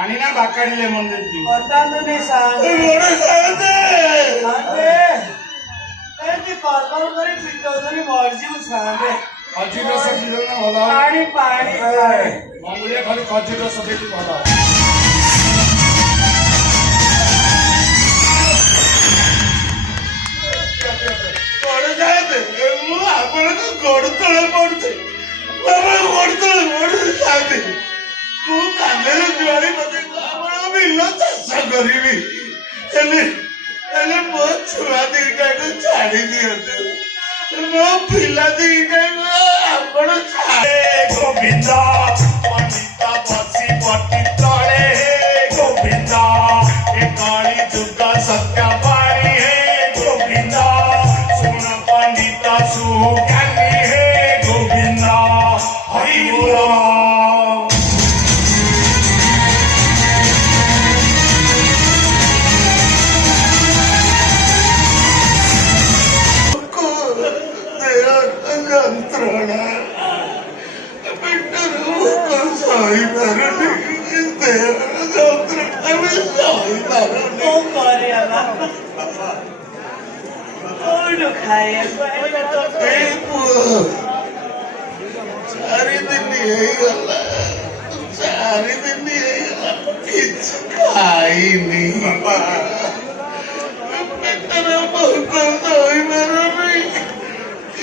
पानी ना बाकाडीले मंदिर दी बतांदुनी सांग मोडे सांगते सांगते ती पालपाल करी पिटवतरी मर्जी सांगते खजी रस दिलो ना होला पानी पानी मंगुलिया खाली खजी रस देती होला कोडे जाते मु आपण को गोड तळे पडते बाबा गोड तळे पडते सांगते तू कांदेले जुआरी मध्ये आपण बिल्लो चाष करिबी एले मो छुआ दिटा को छाड़ी दियते मो पिला दिटा आपण छाड़े गोविंदा पंडिता बसी बटी तळे गोविंदा ए काली दुर्गा सत्या पाणी हे गोविंदा सुन पंडिता सुज्ञानी हे गोविंदा हरि बोल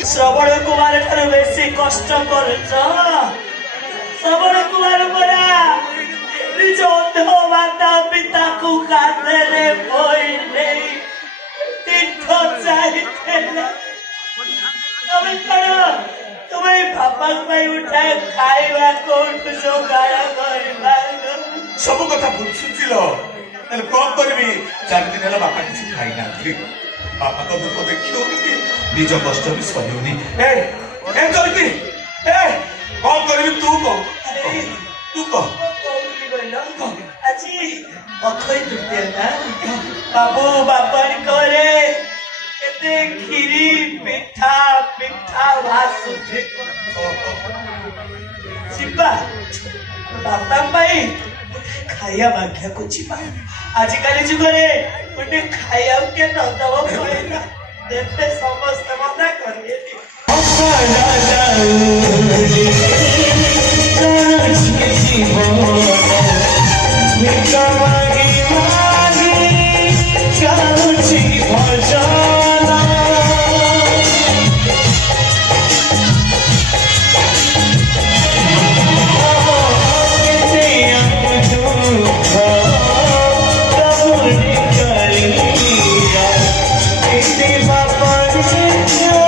श्रवण कुमार ठार बेसी कष्ट कर श्रवण कुमार परा निज अंध माता पिता को कांधे बोई नहीं तीर्थ चाहिए तुम्हें बापा उठाए खाइबा कोठ जो गाड़ा सब कथा बुझुथिलो कौन करबी 4 दिन है बापा किसी खाई ना बापा तो दुख देखियो निज कष्ट भी सहयोनी ए करबी कौन करबी तू को আজি অক্ষয় তৃতীয়া না বাবু বাপার করে এতে খিরি পিঠা পিঠা ভাসুছে ଯିବା ବାପା ପାଇଁ ଖାଇବା ମାଗିବାକୁ ଯିବା ଆଜିକାଲି ଯୁଗରେ ଗୋଟେ ଖାଇବାକୁ କିଏ ନ ଦବ କହିଲା ଦେବେ ସମସ୍ତେ ମନା କରିବେ Bapak